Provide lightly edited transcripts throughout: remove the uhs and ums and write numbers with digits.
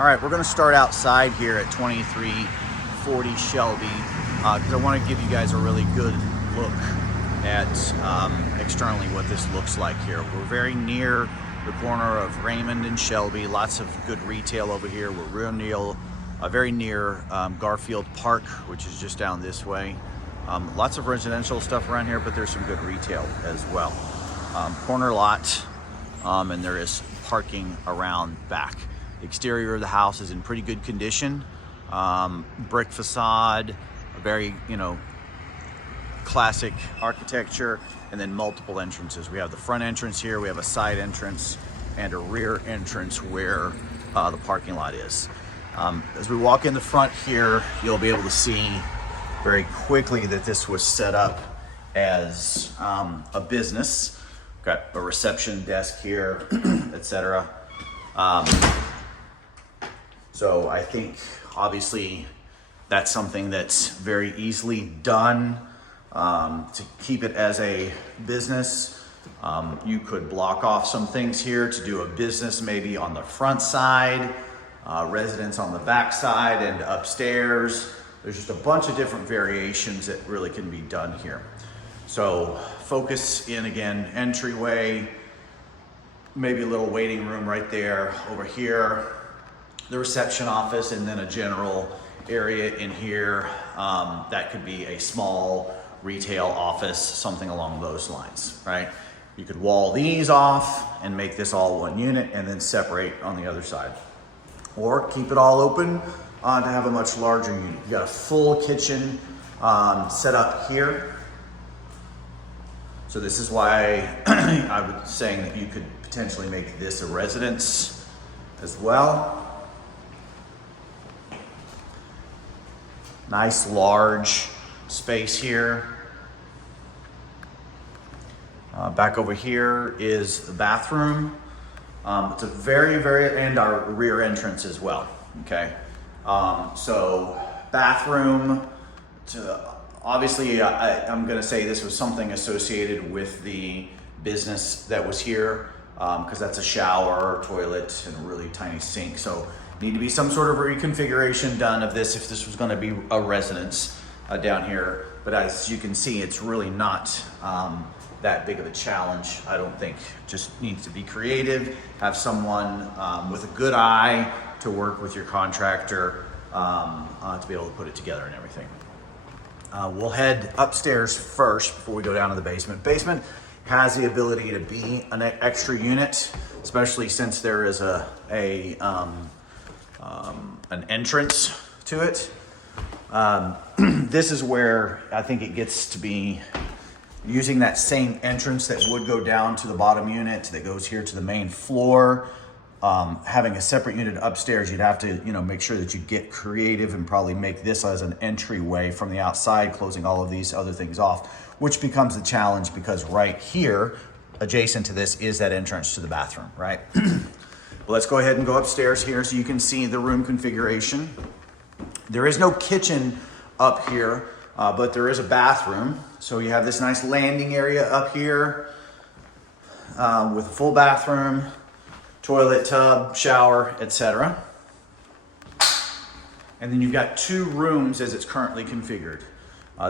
All right, we're gonna start outside here at 2340 Shelby because I want to give you guys a really good look at externally what this looks like here. We're very near the corner of Raymond and Shelby. Lots of good retail over here. We're very near Garfield Park, which is just down this way. Lots of residential stuff around here, but there's some good retail as well. Corner lot, and there is parking around back. The exterior of the house is in pretty good condition. Brick facade, a very, classic architecture, and then multiple entrances. We have the front entrance here, we have a side entrance, and a rear entrance where the parking lot is. As we walk in the front here, you'll be able to see very quickly that this was set up as a business. Got a reception desk here, etc. So I think obviously that's something that's very easily done to keep it as a business. You could block off some things here to do a business maybe on the front side, residence on the back side, and upstairs. There's just a bunch of different variations that really can be done here. So focus in again, entryway, maybe a little waiting room right there. Over here, the reception office, and then a general area in here. That could be a small retail office, something along those lines, right? You could wall these off and make this all one unit and then separate on the other side. Or keep it all open to have a much larger unit. You got a full kitchen set up here. So this is why I was saying that you could potentially make this a residence as well. Nice large space here. Back over here is the bathroom. It's a and our rear entrance as well, okay? So bathroom, obviously I'm gonna say this was something associated with the business that was here, because that's a shower, toilet, and a really tiny sink. So need to be some sort of reconfiguration done of this if this was gonna be a residence down here. But as you can see, it's really not that big of a challenge, I don't think. Just needs to be creative, have someone with a good eye to work with your contractor to be able to put it together and everything. We'll head upstairs first before we go down to the basement. Basement has the ability to be an extra unit, especially since there is an entrance to it. This is where I think it gets to be using that same entrance that would go down to the bottom unit that goes here to the main floor. Having a separate unit upstairs, you'd have to make sure that you get creative and probably make this as an entryway from the outside, closing all of these other things off, which becomes the challenge because right here, adjacent to this, is that entrance to the bathroom, right? Well, let's go ahead and go upstairs here so you can see the room configuration. There is no kitchen up here, but there is a bathroom. So you have this nice landing area up here with a full bathroom, toilet, tub, shower, etc. And then you've got two rooms as it's currently configured.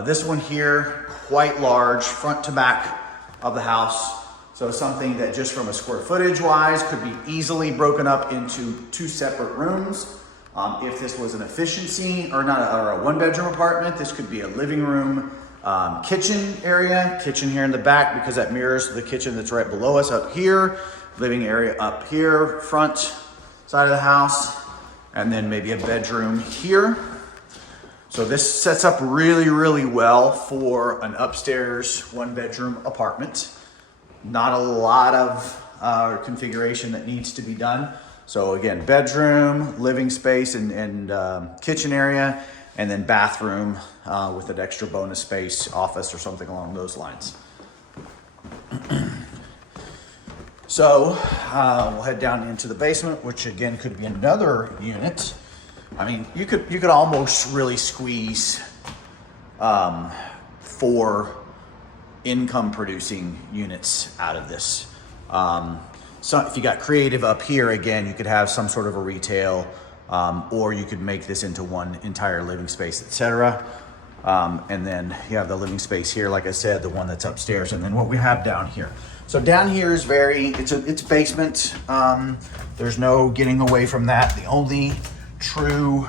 This one here, quite large, front to back of the house. So something that just from a square footage wise could be easily broken up into two separate rooms. If this was an efficiency or a one bedroom apartment, this could be a living room, kitchen area, kitchen here in the back because that mirrors the kitchen that's right below us up here, living area up here, front side of the house, and then maybe a bedroom here. So this sets up really, really well for an upstairs one bedroom apartment. Not a lot of configuration that needs to be done. So again, bedroom, living space, and kitchen area, and then bathroom with an extra bonus space, office, or something along those lines. So we'll head down into the basement, which again could be another unit. I mean, you could almost really squeeze 4 income producing units out of this. So if you got creative up here, again, you could have some sort of a retail or you could make this into one entire living space, etc. And then you have the living space here, like I said, the one that's upstairs, and then what we have down here. So down here is it's basement. There's no getting away from that. The only true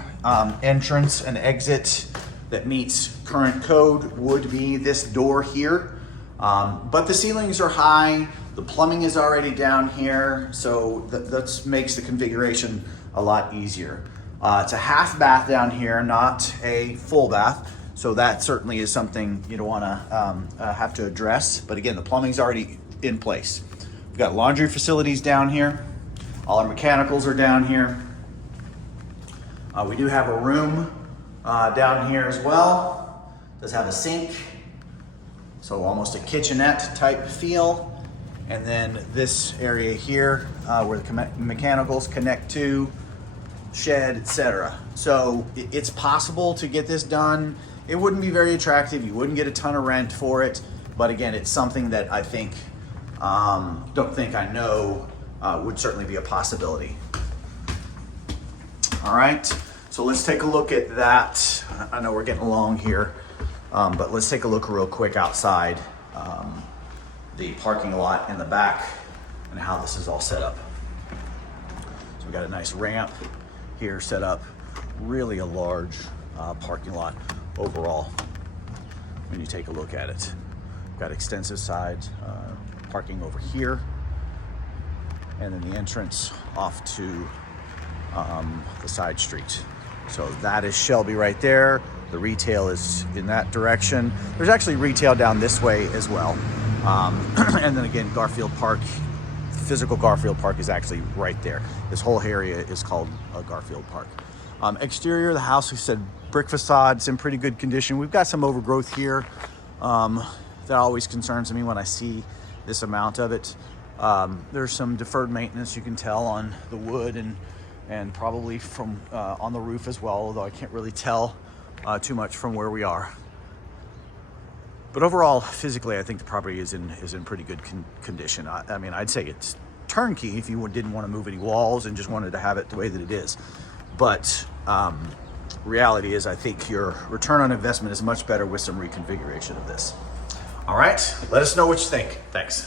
entrance and exit that meets current code would be this door here. But the ceilings are high, the plumbing is already down here, so that makes the configuration a lot easier. It's a half bath down here, not a full bath, so that certainly is something you don't want to have to address. But again, the plumbing's already in place. We've got laundry facilities down here. All our mechanicals are down here. We do have a room down here as well. Does have a sink, so almost a kitchenette type feel. And then this area here where the mechanicals connect to, shed, etc. So it's possible to get this done. It wouldn't be very attractive. You wouldn't get a ton of rent for it. But again, it's something that I think, I know would certainly be a possibility. All right, so let's take a look at that. I know we're getting along here, but let's take a look real quick outside the parking lot in the back and how this is all set up. So we got a nice ramp here set up, really a large parking lot overall when you take a look at it. We've got extensive side parking over here, and then the entrance off to the side street. So that is Shelby right there. The retail is in that direction. There's actually retail down this way as well. And then again, Garfield Park, physical Garfield Park is actually right there. This whole area is called Garfield Park. Exterior, the house, we said brick facade, it's in pretty good condition. We've got some overgrowth here. That always concerns me when I see this amount of it. There's some deferred maintenance, you can tell, on the wood and probably from on the roof as well, although I can't really tell too much from where we are. But overall, physically, I think the property is in pretty good condition. I mean, I'd say it's turnkey if you didn't want to move any walls and just wanted to have it the way that it is. But reality is, I think your return on investment is much better with some reconfiguration of this. All right, let us know what you think. Thanks.